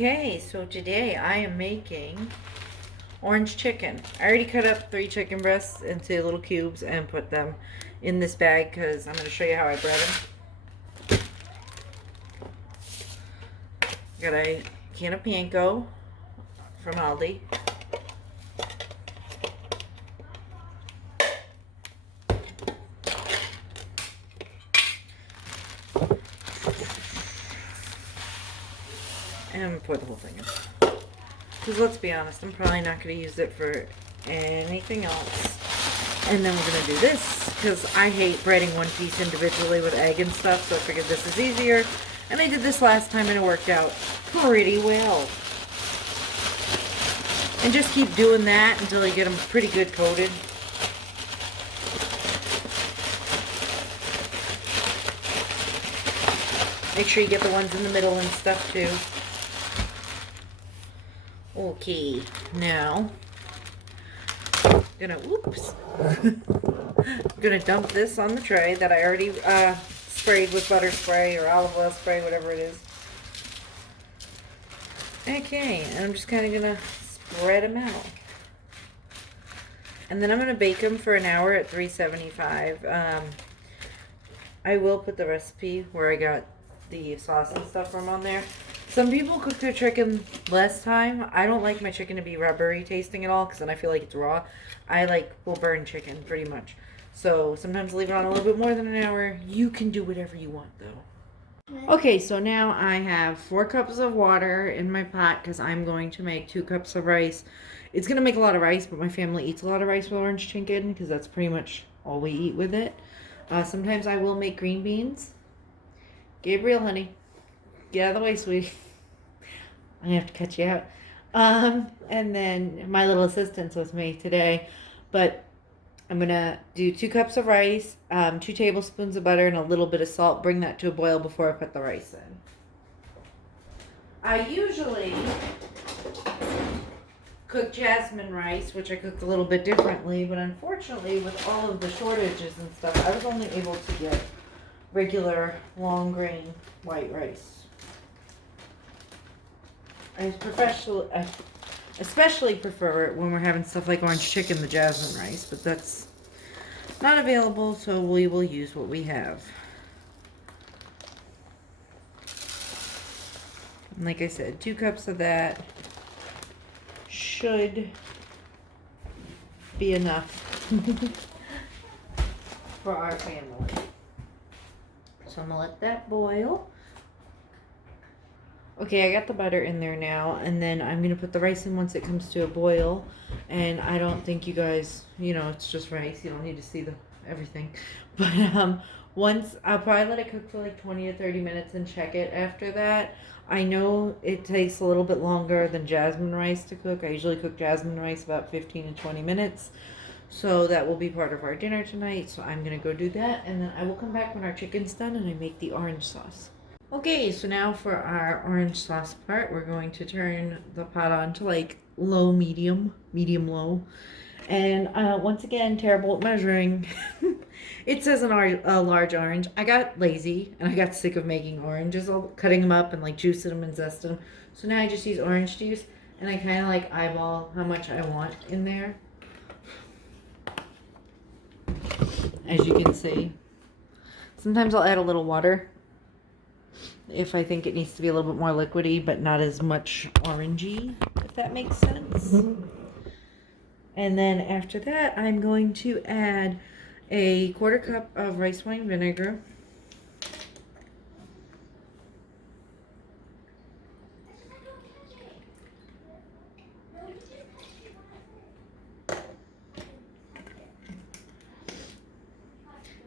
Okay, so today I am making orange chicken. I already cut up 3 chicken breasts into little cubes and put them in this bag because I'm going to show you how I bread them. Got a can of panko from Aldi. And I'm going to pour the whole thing in. Because let's be honest, I'm probably not going to use it for anything else. And then we're going to do this because I hate breading one piece individually with egg and stuff. So I figured this is easier. And I did this last time and it worked out pretty well. And just keep doing that until you get them pretty good coated. Make sure you get the ones in the middle and stuff too. Okay, now I'm gonna dump this on the tray that I already sprayed with butter spray or olive oil spray, whatever it is. Okay, and I'm just kind of gonna spread them out. And then I'm gonna bake them for an hour at 375. I will put the recipe where I got the sauce and stuff from on there. Some people cook their chicken less time. I don't like my chicken to be rubbery tasting at all because then I feel like it's raw. I will burn chicken pretty much. So sometimes leave it on a little bit more than an hour. You can do whatever you want though. Okay, so now I have 4 cups of water in my pot because I'm going to make 2 cups of rice. It's going to make a lot of rice, but my family eats a lot of rice with orange chicken because that's pretty much all we eat with it. Sometimes I will make green beans. Gabriel, honey. Get out of the way, sweetie. I'm going to have to cut you out. And then my little assistant's with me today. But I'm going to do 2 cups of rice, 2 tablespoons of butter, and a little bit of salt. Bring that to a boil before I put the rice in. I usually cook jasmine rice, which I cooked a little bit differently. But unfortunately, with all of the shortages and stuff, I was only able to get regular long grain white rice. I especially prefer it when we're having stuff like orange chicken, the jasmine rice, but that's not available, so we will use what we have. And like I said, 2 cups of that should be enough for our family. So I'm going to let that boil. Okay, I got the butter in there now, and then I'm going to put the rice in once it comes to a boil. And I don't think you guys, it's just rice. You don't need to see everything. But once, I'll probably let it cook for like 20 or 30 minutes and check it after that. I know it takes a little bit longer than jasmine rice to cook. I usually cook jasmine rice about 15 to 20 minutes. So that will be part of our dinner tonight. So I'm going to go do that, and then I will come back when our chicken's done and I make the orange sauce. Okay, so now for our orange sauce part, we're going to turn the pot on to like low, medium low. And once again, terrible at measuring. It says a large orange. I got lazy and I got sick of making oranges, cutting them up and like juicing them and zesting them. So now I just use orange juice and I kind of like eyeball how much I want in there. As you can see. Sometimes I'll add a little water if I think it needs to be a little bit more liquidy, but not as much orangey, if that makes sense. And then after that, I'm going to add a 1/4 cup of rice wine vinegar.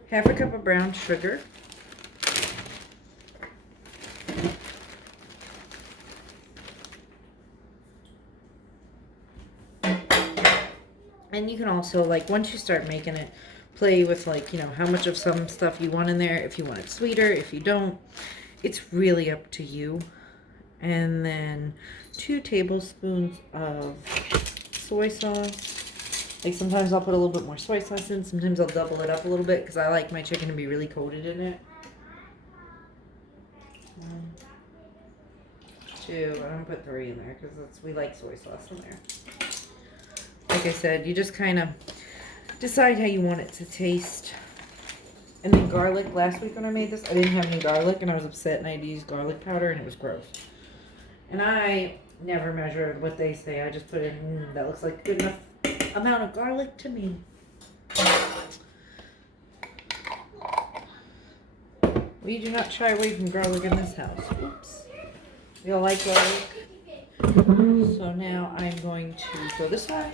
Half a cup of brown sugar. And you can also, once you start making it, play with, how much of some stuff you want in there. If you want it sweeter, if you don't. It's really up to you. And then 2 tablespoons of soy sauce. Sometimes I'll put a little bit more soy sauce in. Sometimes I'll double it up a little bit because I like my chicken to be really coated in it. 2. I'm gonna put 3 in there because we like soy sauce in there. Like I said, you just kind of decide how you want it to taste. And then garlic. Last week when I made this, I didn't have any garlic, and I was upset, and I had to use garlic powder, and it was gross. And I never measure what they say. I just put in, that looks like a good enough amount of garlic to me. We do not shy away from garlic in this house. Oops. We all like garlic. So now I'm going to go this way.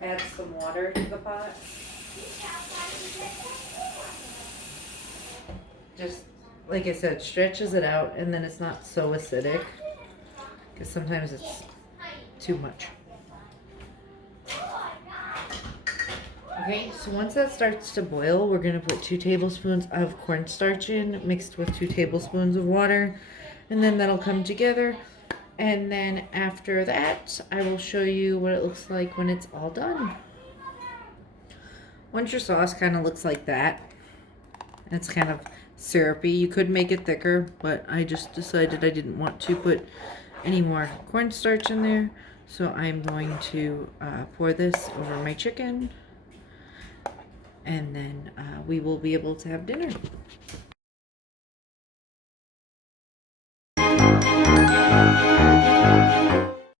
Add some water to the pot. Just, like I said, stretches it out, and then it's not so acidic. Because sometimes it's too much. Okay, so once that starts to boil, we're going to put 2 tablespoons of cornstarch in, mixed with 2 tablespoons of water. And then that'll come together. And then after that, I will show you what it looks like when it's all done. Once your sauce kind of looks like that, it's kind of syrupy. You could make it thicker, but I just decided I didn't want to put any more cornstarch in there. So I'm going to pour this over my chicken, and then we will be able to have dinner.